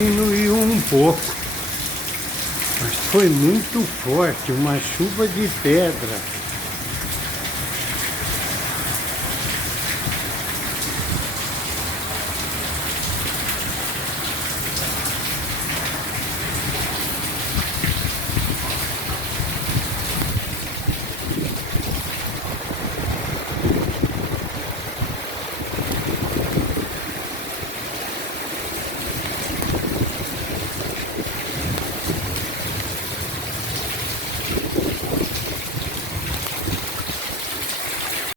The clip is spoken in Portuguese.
Diminuiu um pouco, mas foi muito forte, uma chuva de pedra.